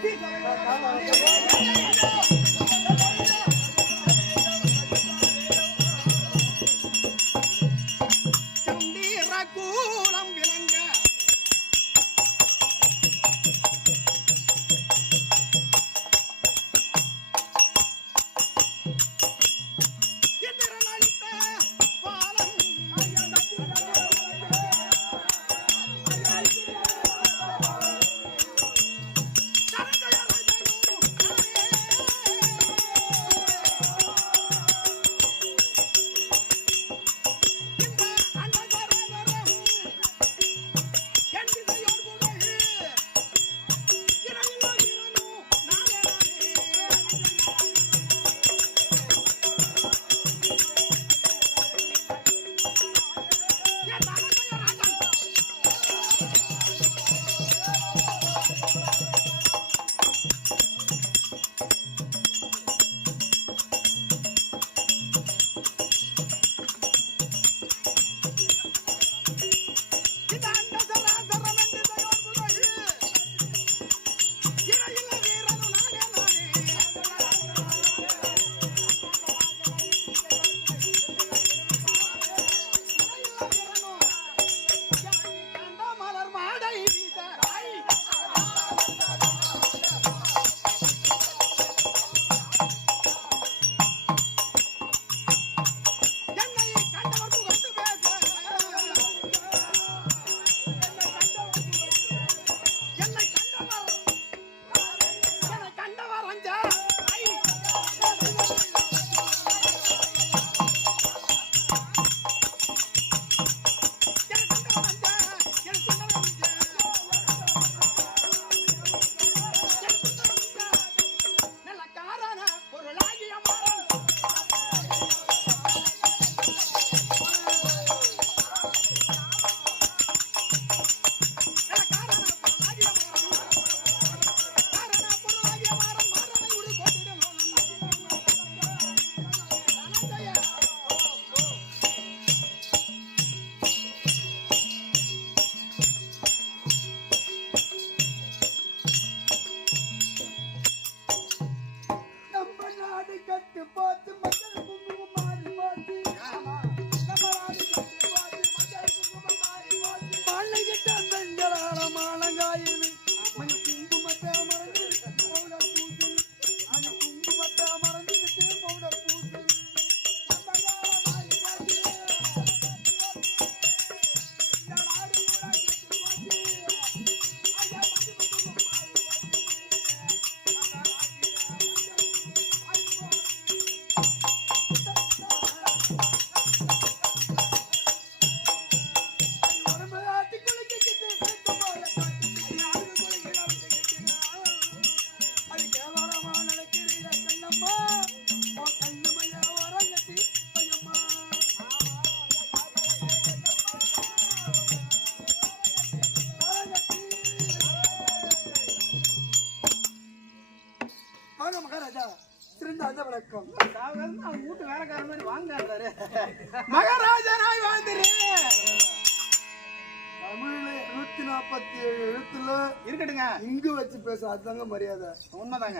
சண்டீர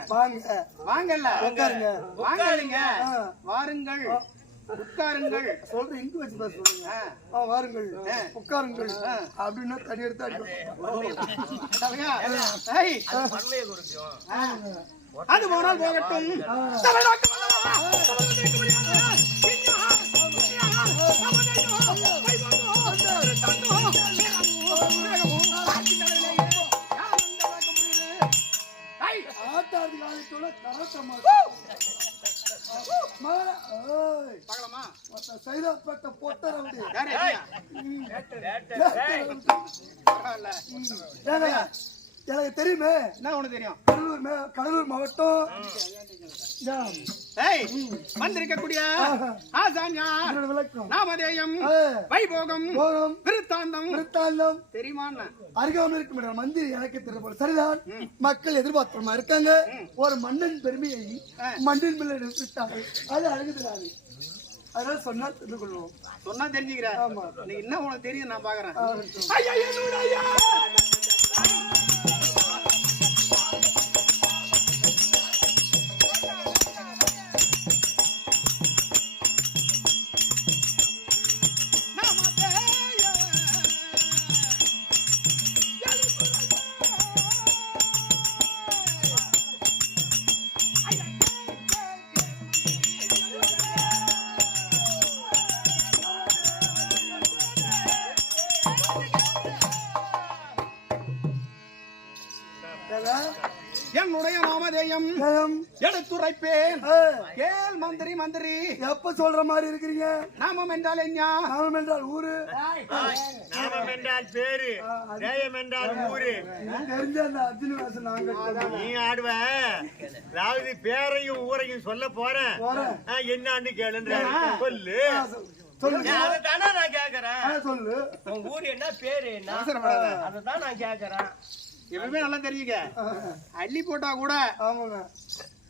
வாங்க வாங்கல்ல உட்காருங்க. வாங்கலைங்க. வாருங்கள் உட்காருங்கள் சொல்றேன் இங்கு வச்சு பேச சொல்லுங்க ஆ. வாருங்கள் உட்காருங்கள் அப்படின்னா தடி எடுத்து. அது போனால் போகட்டும் தமிழ்நாட்டு ஆட்டாதி காலத்தோட தரத்தமா பார்க்கலாமா? சைதாப்பேட்டை பொட்ட ரவுடி யாரு ஐயா? பரவாயில்ல. எனக்கு தெரியுமே. என்ன உனக்கு தெரியும்? கடலூர் மே- கடலூர் மாவட்டம். ஏய், வந்திருக்கக்கூடிய ஆசான் யார் என்னோட விளக்கம். நாமதேயம் ஆ, வைபோகம் போகம் விருத்தாந்தம். விருத்தாந்தம். தெரியுமா என்ன? அருகாமல் இருக்கும் இடம் மந்திரி எனக்கு தெரியும் சரிதான். மக்கள் எதிர்பார்த்தமா? இருக்காங்க. ஒரு மன்னன் பெருமையை மண்ணின் மேல விட்டாங்க அது அழகுதுடாது அதனால சொன்னா தெரிந்து கொள்வோம். சொன்னா தெரிஞ்சுக்கிற ஆமா. நீ என்ன உனக்கு தெரியும் நான் பாக்குறேன். ஐயா! என்னுடைய என்னுடைய நாமதேயம். எடுத்துரைப்பேன். கேள் மந்திரி மந்திரி. எப்ப சொல்ற மாதிரி இருக்கிறீங்க? நாமம் என்றால் என்ன? நாமம் என்றால் ஊரு. நாமம் என்றால் பேரு. தேயம் என்றால் ஊரு. தெரிஞ்ச அந்த அர்ஜுன வேஷம் நாங்க சொல்றோம். நீ ஆடுவ. அதாவது பேரையும் ஊரையும் சொல்ல போறேன். என்னான்னு கேளுன்ற சொல்லு. ஆ, சொல்- சொல்லுங்க அதைத்தானே நான் கேக்குறேன்? சொல்லு. உன் ஊர் என்ன பேரு என்ன? அதைத்தான் நான் கேக்குறேன். எப்பவுமே நல்லா தெரிஞ்சுக்க அள்ளி போட்டா கூட ஆமாங்க.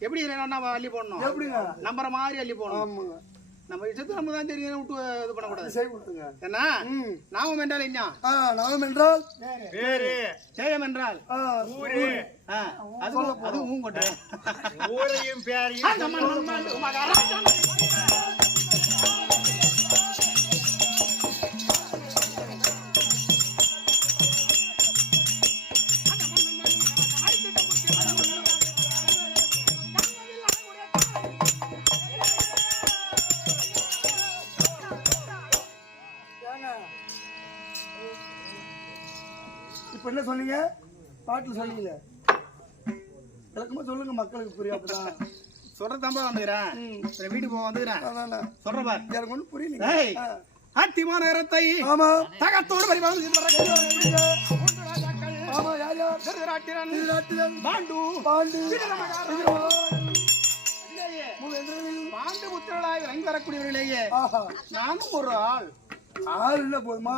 எப்படி நம்ம அள்ளி போடணும். எப்படிங்க? நம்புற மாதிரி அள்ளி போடணும். ஆமாங்க. நம்ம இஷ்டத்துக்கு நம்ம தான் தெரியும் விட்டு இது பண்ணக்கூடாது. செய்ய கொடுத்துங்க. என்ன நாமம் என்றால் என்ன? நாமம் என்றால்? பேரு. ஜெயம் என்றால்? ஊரு. ஆ, அதுவும் கொண்டு ஊரையும் பேரையும் பாட்டுல சொன்னீங்க விளக்கமா சொல்லுங்க மக்களுக்கு புரியும் அப்பதான் சொல்ற தம்பா வந்துக்கிறேன். வீட்டுக்கு போக வந்துக்கிறேன். சொல்ற பார். எனக்கு ஒண்ணும் புரியல நேரத்தை ஆமா. தகத்தோடு பரிபாலம் பாண்டு. பாண்டு. பாண்டு புத்திரளாய் விளங்கி வரக்கூடியவர்களேயே நானும் ஒரு ஆள். ஆள் இல்ல போதுமா?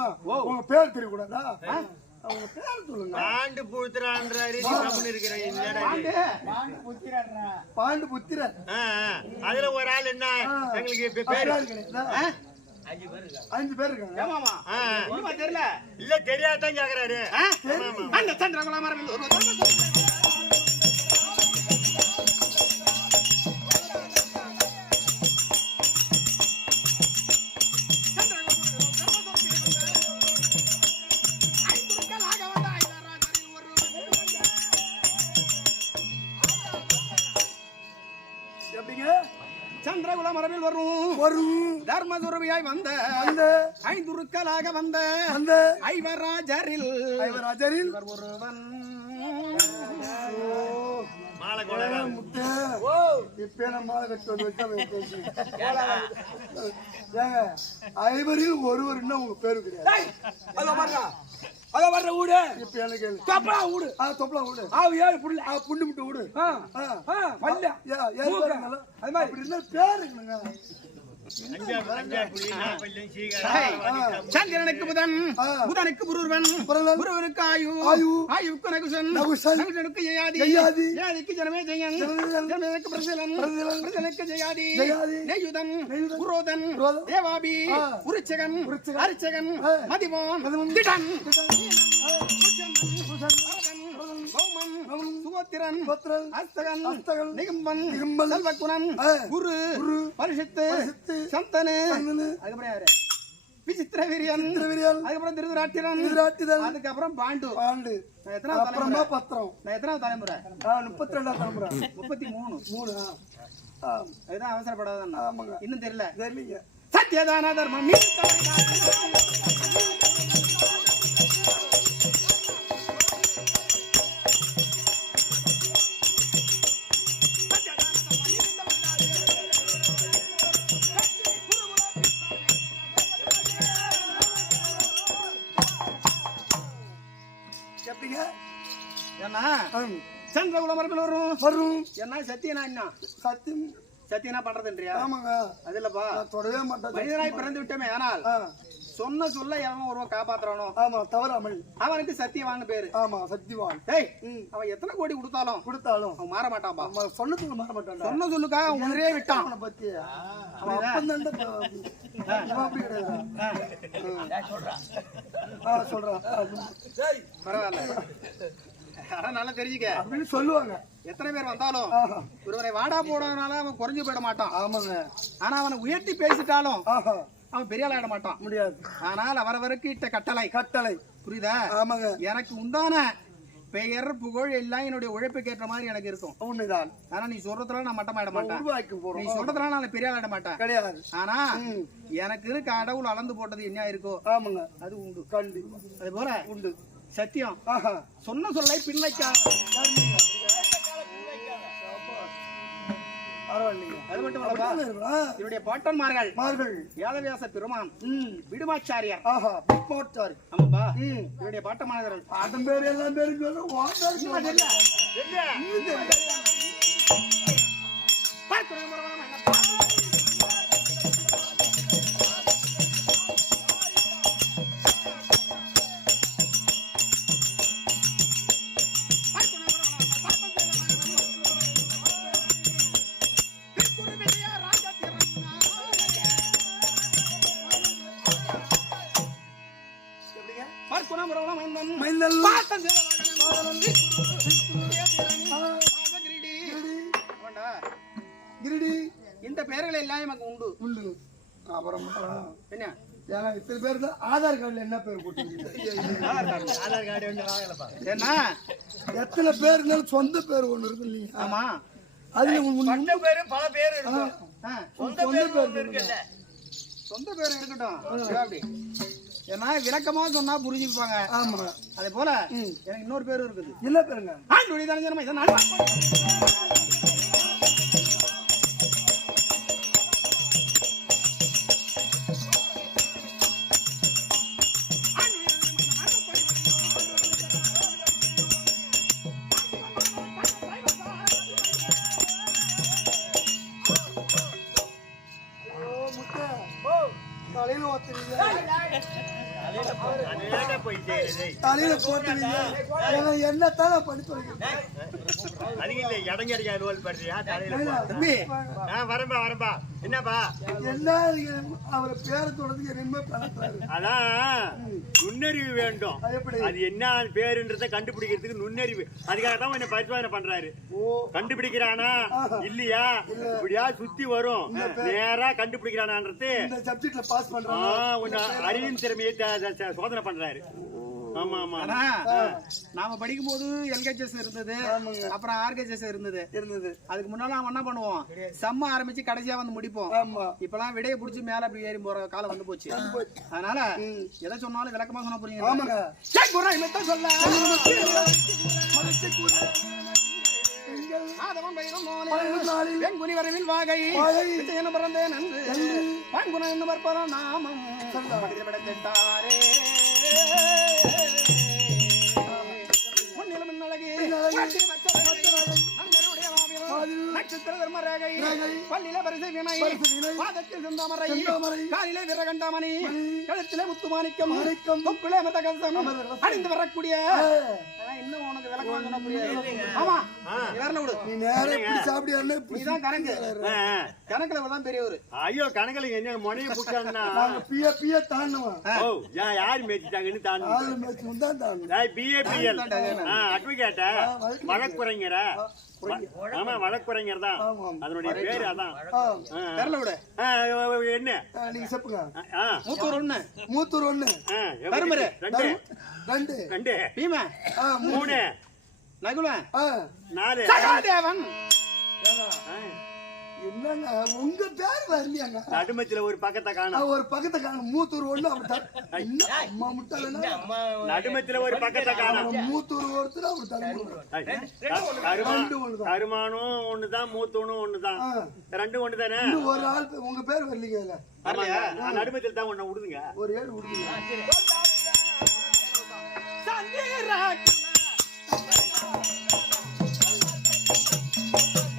உங்க பேர் தெரியக்கூடாதா? அவங்க பேர் சொல்லுங்க. ஆண்டு பூத்துறான்றாரு நீ கம்முன்னு இருக்கிற என்னடா இது? பாண்டு. பாண்டு புத்திரன். அதுல ஒரு ஆள் என்ன? எங்களுக்கு இப்ப பேரு? அஞ்சு பேர் இருக்காங்க. தெரியல? இல்ல தெரியாதான் கேக்குறாரு? அந்த சந்திரகுல மரம் தர்ம எப்படிங்க சந்திரகுல மரபில் வரும். வரும். தர்மதுரவியாய் வந்த. அந்த ஐந்துருக்களாக வந்த. அந்த ஐவராஜரில். ஐவராஜரில். ஒருவன். மாலை இப்ப நம்ம வச்சா ஏங்க ஐவரில் இன்னும் உங்க பேரு கிடையாது அதோ வர்ற இப்ப எனக்கு தொப்பலா ஆ தொப்பலா விடு ஆவு ஏழு புள்ள ஆ புண்ணு விட்டு விடு ஆ ஆ ஏ, அது மாதிரி. அப்படி இருந்தா பேர் சந்திரனுக்கு புதன். புதனுக்கு புருவன் புருவன். புருவனுக்கு ஆயு ஆயு. ஆயுக்கு நகுசன் நகுசன். நகுசனுக்கு ஜெயாதி ஜெயாதி. ஜெயாதிக்கு ஜனமே ஜெயன். ஜனமேக்கு பிரசலன் பிரசலன். பிரசலுக்கு ஜெயாதி. நெய்யுதன். புரோதன். தேவாபி. உருச்சகன். அரிச்சகன் மதிவோன். திடன் பௌமன், சுபத்திரன் அஸ்தகன் அஸ்தகன், நிகம்பன் நிகம்பன், செல்வக்குணன். குரு குரு, பரிசுத்து சந்தனு. அதுக்கப்புறம் யாரு? விசித்திர வீரியன். திருவிரியல், அதுக்கப்புறம் திருதராட்டிரன். திருராட்டிதல், அதுக்கப்புறம் பாண்டு. பாண்டு. அப்புறமா பத்திரம். நான் எத்தனாவது தலைமுறை? முப்பத்தி ரெண்டாம் தலைமுறை. முப்பத்தி மூணு மூணு அதுதான் அவசரப்படாதான் இன்னும் தெரியல. தெரியலீங்க. சத்யதான தர்மம். சந்திரகுல மரபில் வரும். வரும். என்ன சத்தியனா என்ன? சத்தியம். சத்தியனா பண்றதுன்றியா? ஆமாங்க. அது இல்லப்பா. தொடவே மாட்டேன். மனிதனாய் பிறந்து விட்டோமே ஆனால் சொன்ன சொல்ல எவன் ஒருவன் காப்பாத்துறானோ? ஆமா தவறாமல். அவனுக்கு சத்தியவான்னு பேரு. ஆமா சத்தியவான். டேய். அவன் எத்தனை கோடி கொடுத்தாலும் கொடுத்தாலும் அவன் மாற மாட்டான்பா நம்ம சொன்னதுக்கு மாற மாட்டான்டா. சொன்ன சொல்லுக்காக அவன் உயிரே விட்டான். அவனை பத்தி. அவன் சொல்றான் ஆ, பரவாயில்ல. ஆனா நல்லா தெரிஞ்சுக்க. அப்படின்னு சொல்லுவாங்க. எத்தனை பேர் வந்தாலும் ஒருவரை வாடா போடனால அவன் குறைஞ்சு போயிட மாட்டான். ஆமாங்க. ஆனா அவனை உயர்த்தி பேசிட்டாலும் அவன் பெரிய ஆளாயிட மாட்டான். முடியாது. ஆனால் அவரவருக்கு இட்ட கட்டளை. கட்டளை. புரியுதா? ஆமாங்க. எனக்கு உண்டான பெயர் புகழ் எல்லாம் என்னுடைய உழைப்புக்கு ஏற்ற மாதிரி எனக்கு இருக்கும். உண்மைதான் ஆனா நீ சொல்றதுல நான் மட்டமாயிட மாட்டேன். நீ போறோம். சொல்றதுனால நான் பெரிய ஆளாயிட மாட்டேன். கிடையாது. ஆனா. எனக்கு கடவுள் அளந்து போட்டது என்ன இருக்கோ ஆமாங்க. அது உண்டு. கண்டிப்பா. அது போல? உண்டு. சத்தியம். ஆஹா சொன்ன சொல்லை பின் வைக்காத யார் நீங்க? பரவாயில்லைங்க அது மட்டும். இவருடைய பாட்டன்மார்கள். மார்கள். வேதவியாச பெருமான். விடுமாச்சாரியார் மோட்டார் ஆமாப்பா. இவருடைய பாட்டமானவர்கள். அதன் பேர் எல்லாம் பேரும் ஆதார் கார்டுல என்ன பேர் போட்டுருக்கீங்க? ஆதார் கார்டு ஒன்று வாங்கலப்பா ஏன்னா எத்தனை பேர் இருந்தாலும் சொந்த பேர் ஒண்ணு இருக்கும் இல்லையா? ஆமா. அதுல உன் பட்ட பேரு பல பேர் இருக்கும் சொந்த பேர் ஒண்ணு இருக்குல்ல. சொந்த பேர் இருக்கட்டும். ஏன்னா விளக்கமா சொன்னா புரிஞ்சுப்பாங்க. ஆமா. அதே போல எனக்கு இன்னொரு பேரும் இருக்குது. என்ன பேருங்க? ஆண்டுடைய தனஞ்சனமா இதை நான் வரம்பா வரம்பா என்னப்பா? என்ன அவரை பேரை தொடர்ந்து என்ன பணத்தாரு அதான் நுண்ணறிவு வேண்டும். அது என்ன பேருன்றத கண்டுபிடிக்கிறதுக்கு நுண்ணறிவு. அதுக்காக தான் என்ன பரிசோதனை பண்றாரு. கண்டுபிடிக்கிறானா? இல்லையா? இப்படியா சுத்தி வரும். நேரா கண்டுபிடிக்கிறானான்றது சப்ஜெக்ட்ல பாஸ் உன்னை அறிவின் திறமையை சோதனை பண்றாரு. நாம படிக்கும் போது எல்கேஜஸ் இருந்தது அப்புறம் ஆர்கேஜஸ் இருந்தது. இருந்தது. அதுக்கு முன்னால நாம என்ன பண்ணுவோம்? செம்ம ஆரம்பிச்சு கடைசியா வந்து முடிப்போம். இப்பெல்லாம் விடைய புடிச்சு மேல அப்படி ஏறி போற காலம் வந்து போச்சு. அதனால எதை சொன்னாலும் விளக்கமா சொன்னா புரியுங்க சொல்ல. வெண்குனி வரவில் வாகை. விஜயன பிறந்தேன் அன்று வான்குண என்று பற்பல நாமம். படைத்திட்டாரே நட்சத்திர தர்ம ரேகை பள்ளியில பரிசு வினை பாதத்தில் செந்தாமரை செந்தாமரை. காலிலே விரகண்டாமணி கழுத்திலே முத்துமாணிக்கம் மாணிக்கம். தொக்குலே மத கவசம் அணிந்து வரக்கூடிய இன்னும் உனக்கு விளக்கமா சொன்னா புரியாது ஆமா நீ வரல விடு. நீ நேரம் இப்படி கணக்கு. கணக்குல தான் பெரியவர். ஐயோ கணக்கில் என்ன? முனையை புடிச்சாங்கன்னா நாங்க பிய ஓ யா- யார் மேய்ச்சிட்டாங்கன்னு தாண்டி ஆளு மேட்ச் தான் வழக்குரைஞர ஆமா வழக்குரைஞர் தான். அதனுடைய பேரு அதான். வரல விடு. என்ன? நீங்க செப்புங்க. மூத்தூர் ஒண்ணு. மூத்தூர் ஒண்ணு. ரெண்டு. பீம. மூணு. சகாதேவன். ஆ, என்னங்க உங்க பேர் வரலையாங்க? நடுமத்தில ஒரு பக்கத்தை காணும். ஒரு பக்கத்தை காணும். மூத்தூர் ஒண்ணு அம்மா முட்டாளனா அம்மா நடுமத்தில ஒரு பக்கத்தை காணும். மூத்தூர் ஒருத்தர் ஒண்ணுதான். கருமானும் ஒண்ணுதான் மூத்தவனும் ஒண்ணுதான். ரெண்டும் ஒண்ணுதானே? ஒரு ஆள் உங்க பேர் வரலீங்க நடுமத்தில் தான் ஒண்ணு விடுதுங்க ஒரு ஏழு விடுங்க ராஜகிரி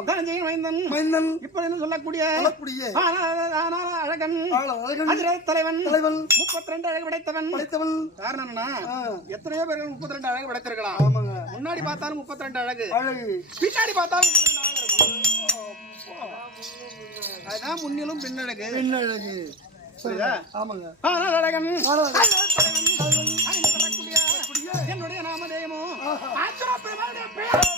மைந்தன் மைந்தன் இப்பொழுது சொல்லக்கூடிய சொல்லக்கூடிய அழகன் அழகன் தலைவன் தலைவன் முப்பத்தி ரெண்டு அழகு படைத்தவன் படைத்தவன் காரணம் என்னன்னா. எத்தனையோ பேர்கள் முப்பத்தி ரெண்டு அழகு படைத்திருக்கலாம் ஆமாங்க முன்னாடி பார்த்தாலும் முப்பத்தி ரெண்டு அழகு அழகு பின்னாடி பார்த்தாலும் 32 அழகு இருக்கும். அதுதான் முன்னிலும் பின்னழகு? ஆமாங்க ஆனால் அழகன் வரக்கூடிய என்னுடைய நாமதேயமோ பெருமாளுடைய பெயர்.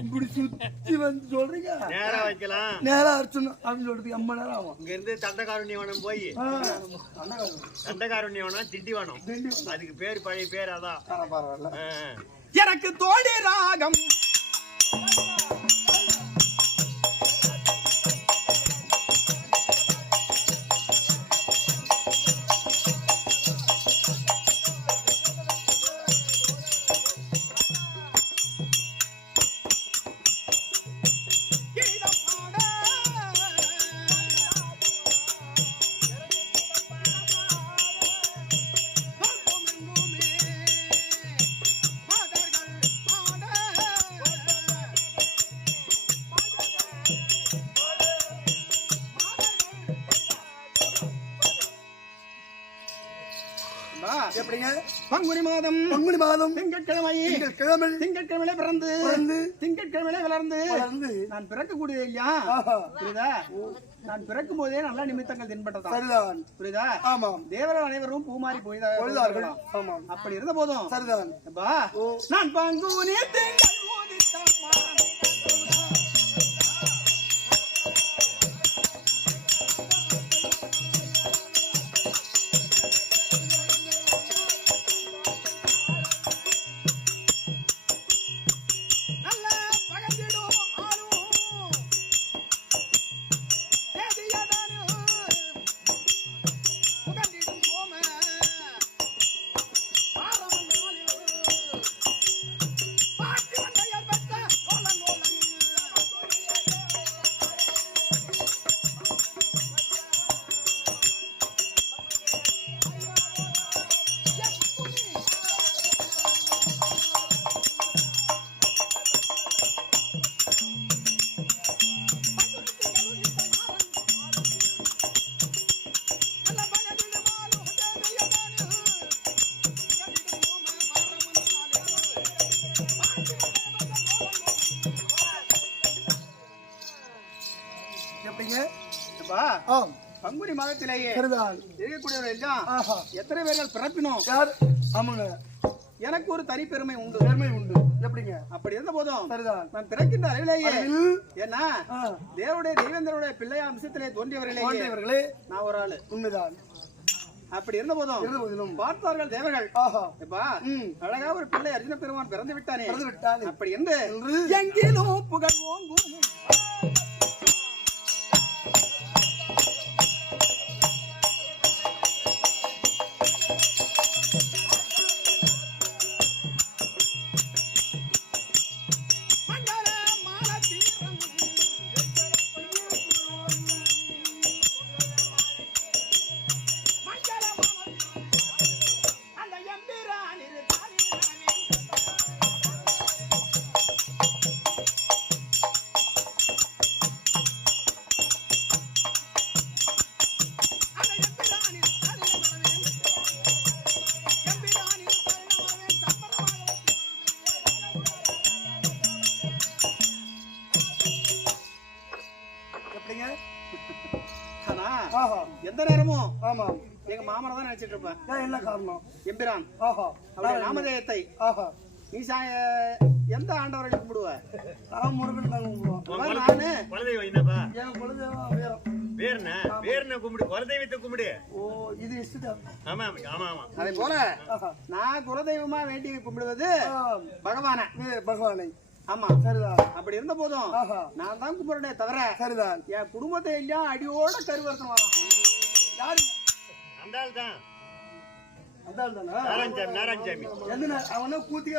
இப்படி சுத்தி வந்து சொல்றீங்க? நேரா வைக்கலாம். நேரா அர்ச்சனை அப்படின்னு சொல்றதுக்கு அம்மா நேரம் ஆகும். இங்க இருந்து தண்டகாருண்யவனம் போய். தண்டகாருண்யவனம் திண்டிவனம் திண்டி அதுக்கு பேர் பழைய பேர் அதான். எனக்கு தோழி ராகம். கிழமை திங்கட்கிழமையில பிறந்து பிறந்து திங்கட்கிழமையில வளர்ந்து வளர்ந்து. நான் பிறக்கக்கூடியது இல்லையா? புரியுதா? நான் பிறக்கும் போதே நல்ல நிமித்தங்கள் தென்பட்டதா சரிதான். புரியுதா? ஆமாம். தேவர்கள் அனைவரும் பூமாரி போய்தா பொழுதார்கள் ஆமாம். அப்படி இருந்த போதும் சரிதான் நான் பங்குனி திங்கள் இருக்கக்கூடியவர்கள் எல்லாம் எத்தனை பேர்கள் பிறப்பினோம்? யார்? ஆமாங்க. எனக்கு ஒரு தனி பெருமை உண்டு. பெருமை உண்டு. எப்படிங்க? அப்படி இருந்த போதும். சரிதான். நான் பிறக்கின்ற அளவிலேயே அளவில், ஏன்னா தேவருடைய தெய்வந்தருடைய பிள்ளையா அம்சத்திலே தோன்றியவர்களே. தோன்றியவர்களே. நான் ஒரு ஆளு. உண்மைதான். அப்படி இருந்த போதும். இருந்த பார்த்தார்கள் தேவர்கள். ஆஹா. அழகா ஒரு பிள்ளை அர்ஜுன பெருமான் பிறந்து விட்டானே. பிறந்து விட்டானே. அப்படி என்று எங்கிலும் புகழ் ஓங்கும் எந்த நேரமும் ஆமாம் எங்க மாமனை தான் நினைச்சிட்டு இருப்பேன். என்ன காரணம்? எம்பிரான். ஆஹா. நாமதேயத்தை. ஆஹா. நீ சா- எந்த ஆண்டவரை கும்பிடுவ நான் முருகன் நானு. குலதெய்வம் என்னப்பா என் குலதெய்வம் வீரம் வேர்ன வேர்ன கும்பிடு. குலதெய்வத்தை கும்பிடு. ஓ இது இஷ்டம் ஆமா ஆமா ஆமா அதே போல நான் குலதெய்வமா வேண்டி கும்பிடுவது ஆம். பகவான. பகவானை. ஆமா. சரிதான். அப்படி இருந்த போதும் ஆஹா. நான் தான் கும்பிடுறேனே தவிர சரிதான். என் குடும்பத்தை எல்லாம் அடியோட கருவர்த்தனம் வரும் யாரு? அந்த ஆள் தான்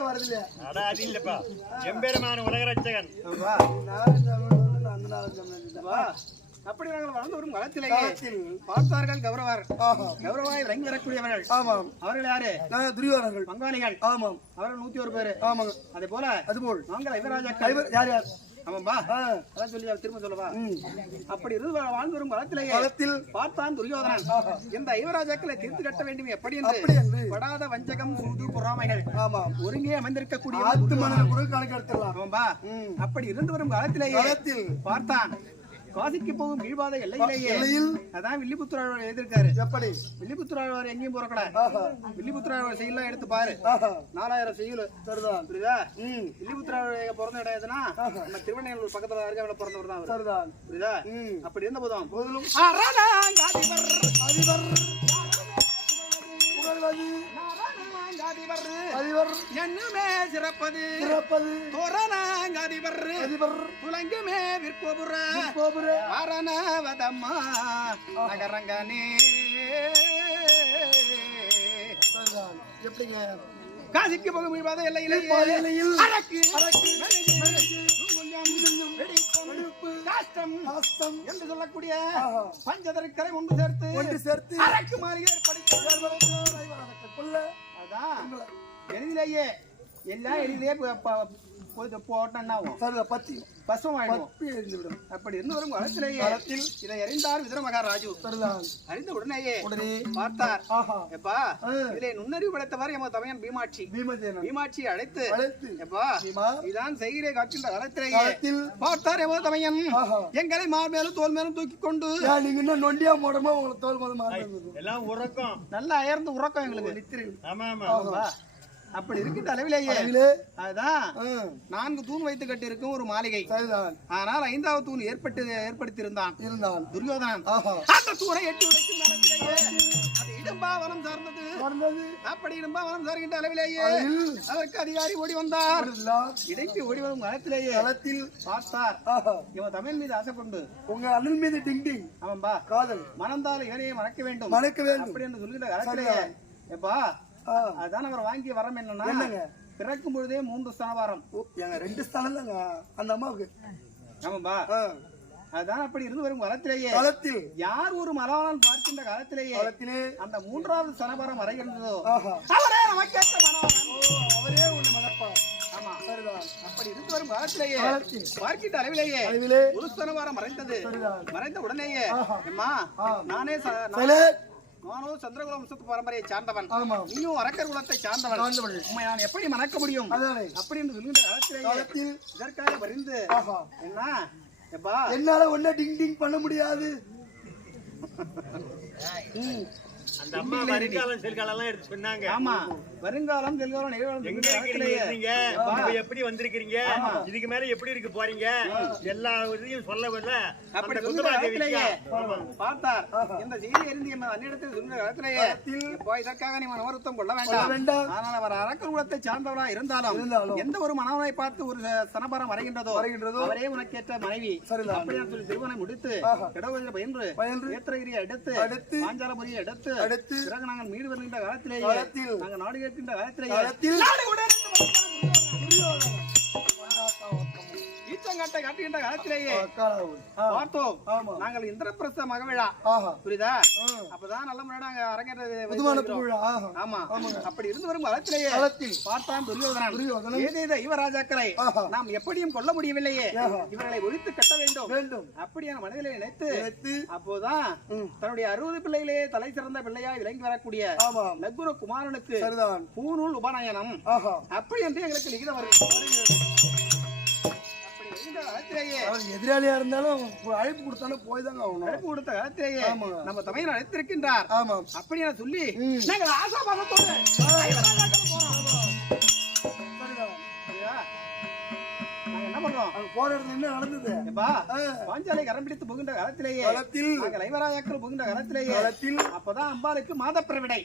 வருது இல்லையா அட அது இல்லப்பா. எம்பெருமான உலகரட்சகன். ஆமா. நாராயணசாமி வந்து நான் சொன்னாலும் சொன்னது வா. அப்படி நாங்கள் வளர்ந்து வரும் காலத்தில் பார்த்தார்கள் கௌரவர். கௌரவாய் விளங்கி வரக்கூடியவர்கள். ஆமாம். அவர்கள் யாரு? நான் துரியோதனர்கள். பங்காளிகள். ஆமாம். அவர்கள் நூத்தி ஒரு பேரு. ஆமாங்க. அதே போல அதுபோல். நாங்கள் கைவர் யார் யார்? ஆமாம்பா ஆ, அதான் சொல்லி திரும்ப சொல்லவா. அப்படி இருந்து வாழ்ந்து வரும் காலத்திலேயே காலத்தில் பார்த்தான் துரியோதனன். இந்த ஐவராஜாக்களை தீர்த்து கட்ட வேண்டும் எப்படி என்று? படாத வஞ்சகம் சூது பொறாமைகள். ஆமாம். ஒருங்கே அமைந்திருக்கக்கூடிய ஆத்து மணல் கூட கணக்கு எடுத்துடலாம். ஆமாம்பா அப்படி இருந்து வரும் காலத்திலேயே காலத்தில் பார்த்தான் காசிக்கு போகும் கீழ்பாத எல்லையிலேயே எல்லையில்? அதான் வில்லிபுத்திராழ்வார் எழுதியிருக்காரு. எப்படி? வில்லிபுத்திராழ்வார் எங்கேயும் போறக்கூடாது. வில்லிபுத்திராழ்வார் செய்யலாம் எடுத்து பாரு. நாலாயிரம் செய்யுள் சரிதான். புரியுதா? வில்லிபுத்திராழ்வார் பிறந்த இடம் எதுனா நம்ம திருவண்ணாமலை பக்கத்துல இருக்க பிறந்தவர் தான் சரிதான். புரியுதா? அப்படி இருந்த போதும். போதிலும் அரணாங்காதிபர், அதிபர். நாரணாங்காதிபர், அதிபர். எண்ணுமே சிறப்பது. சிறப்பது. தோரணாங்காதிபர், அதிபர். புலங்குமே விற்கோபுர கோபுர அரணவதம்மா நகரங்கனே எப்படிங்க? காசிக்கு போகும் விவாத எல்லையிலே. பாதையிலையில் அரக்கு. அரக்கு, காஸ்தம் என்று சொல்லக்கூடிய. பஞ்சதற்கரை ஒன்று சேர்த்து ஒன்று சேர்த்து. அரக்கு மாளிகை படித்து கொள்ள அதான் எளிதிலேயே எல்லாம் எளிதிலே போ- போ- போய் போட்டோம்னா ஆகும். சரிதான் பத்தி பசும் ஆயிடும் பத்தி எழுந்துவிடும் அப்படி இருந்து வரும் காலத்திலேயே காலத்தில் இதை அறிந்தார் விதுர மகாராஜு. சரிதான். அறிந்த உடனேயே உடனே? பார்த்தார். எப்பா. இதிலே நுண்ணறிவு படைத்தவர் எமது தமையன் பீமாட்சி. பீமாட்சி அழைத்து அழைத்து எப்பா பீமா. இதான் செய்கிறே காட்சின்ற காலத்திலேயே காலத்தில் பார்த்தார் எமது தமையன். எங்களை மார் மேலும் தோல் மேலும் தூக்கி கொண்டு நீங்க இன்னும் நொண்டியா மூடமா உங்களை தோல் மாறினது எல்லாம் உறக்கம். நல்லா அயர்ந்து உறக்கம் எங்களுக்கு. நித்திரை ஆமா. ஆமா. அப்படி இருக்கின்ற அளவிலேயே. அதுதான். நான்கு தூண் வைத்து கட்டியிருக்கும் ஒரு மாளிகை. ஆனால் ஐந்தாவது தூண் ஏற்பட்டு ஏற்படுத்தியிருந்தான். இருந்தான். துரியோதனன். அந்த தூணை எட்டி நேரத்திலேயே அது இடும்பாவனம் சார்ந்தது. அப்படி இடும்பாவனம் சார்கின்ற அளவிலேயே அதற்கு அதிகாரி ஓடி வந்தார். இடைப்பி ஓடி வரும் காலத்திலேயே களத்தில். பார்த்தார். இவன் தமிழ் மீது ஆசை கொண்டு உங்க அண்ணன் மீது டிங் டிங். அவன்பா காதல். மணந்தால் இவனையே மறக்க வேண்டும். மறக்க வேண்டும். அப்படி என்று சொல்லுகின்ற காலத்திலேயே எப்பா அதான் அவர் வாங்கிய வரம் என்னன்னா என்னங்க? பிறக்கும் பொழுதே மூன்று ஸ்தானவாரம் ரெண்டு ஸ்தலம் தாங்க அந்த அம்மாவுக்கு. ஆமாம்பா. அதான் அப்படி இருந்து வரும் காலத்திலேயே. களத்தில் யார் ஒரு மலவாளன் பார்க்கின்ற காலத்திலேயே களத்திலே அந்த மூன்றாவது சனபரம் வரைகின்றதோ ஆஹா. அவரே நமக்கேற்ற மனவாளன் ஓ, அவரே உன்னை மணப்பார் ஆமா. சரிதான். அப்படி இருந்து வரும் காலத்திலேயே காலத்தில். பார்க்கின்ற அளவிலேயே ஒரு ஸ்தனவாரம் மறைந்தது. மறைந்த உடனேயே. அம்மா. நானே நானும் சந்திரகுல வம்சத்து பரம்பரையை சார்ந்தவன். நீயும் அரக்கர் குலத்தை சார்ந்தவன். உம்மை நான் எப்படி மணக்க முடியும்? அப்படி என்று சொல்கின்ற காலத்தில் இதற்காக வரிந்து என்ன? என்னால ஒன்ன டிங் டிங் பண்ண முடியாது. அந்த அம்மா வருங்காலம் செல்காலம் எல்லாம் எடுத்து சொன்னாங்க. ஆமா. வருங்காலம் செல்காலம் நிகழ்காலம் எங்க இருக்கிறீங்க எப்படி வந்திருக்கிறீங்க? இதுக்கு மேல எப்படி இருக்க போறீங்க? எல்லா இதையும் சொல்ல வரல. அப்படி தேவிக்கா பார்த்தார். இந்த செய்தி அறிந்து என்ன அந்நிடத்தில் சொல்கிற காலத்திலேயே இப்போ இதற்காக நீ மனவருத்தம் கொள்ள வேண்டாம். ஆனால் அவர் அரக்கர் குலத்தை சார்ந்தவனா இருந்தாலும். எந்த ஒரு மனவனை பார்த்து ஒரு சனபரம் வரைகின்றதோ வருகின்றதோ அவரே உனக்கேற்ற மனைவி. சரிதான். அப்படியே சொல்லி திருமணம் முடித்து. கடவுளில் பயின்று பயின்று ஏத்திரகிரியை அடுத்து அடுத்து பாஞ்சாலபுரியை அடுத்து அடுத்து பிறகு நாங்கள் மீடு வருகின்ற காலத்திலேயே காலத்தில் நாங்கள் நாடு கேட்கின்ற காலத்திலேயே நாடு காட்டுகின்ற காலத்திலேயே பார்த்தோம். நாங்கள் இந்திரபிரஸ்த மகவிழா. புரியுதா. அப்பதான் நல்ல முறையா நாங்க அரங்கேற்றது ஆமா. அப்படி இருந்து வரும் காலத்திலேயே களத்தில் பார்த்தான் துரியோதனன். துரியோதனன். ஏதேத யுவராஜாக்களை ஆஹா. நாம் எப்படியும் கொல்ல முடியவில்லையே. இவர்களை ஒழித்து கட்ட வேண்டும். வேண்டும். அப்படியான மனதிலே நினைத்து நினைத்து. அப்போதான். தன்னுடைய அறுபது பிள்ளைகளே தலை சிறந்த பிள்ளையாய் விளங்கி வரக்கூடிய லக்குர குமாரனுக்கு பூநூல் உபநயனம். அப்படி என்று எங்களுக்கு லிகிதம் வருகிறது. அவர் எதிராளியா இருந்தாலும் அழைப்பு கொடுத்தாலும் போய் தாங்க ஆகணும். அழைப்பு கொடுத்த ஆமாங்க. நம்ம தமையன் அழைத்திருக்கின்றார். ஆமாம் அப்படி என சொல்லி. நாங்கள் பண்றோம்? அங்க போற இடத்துல என்ன நடந்தது? பாஞ்சாலை கரம் பிடித்து புகுந்த காலத்திலேயே களத்தில் நாங்கள் ஐவராஜாக்கள் புகுந்த காலத்திலேயே களத்தில் அப்பதான் அம்பாளுக்கு மாதப்பிரவிடை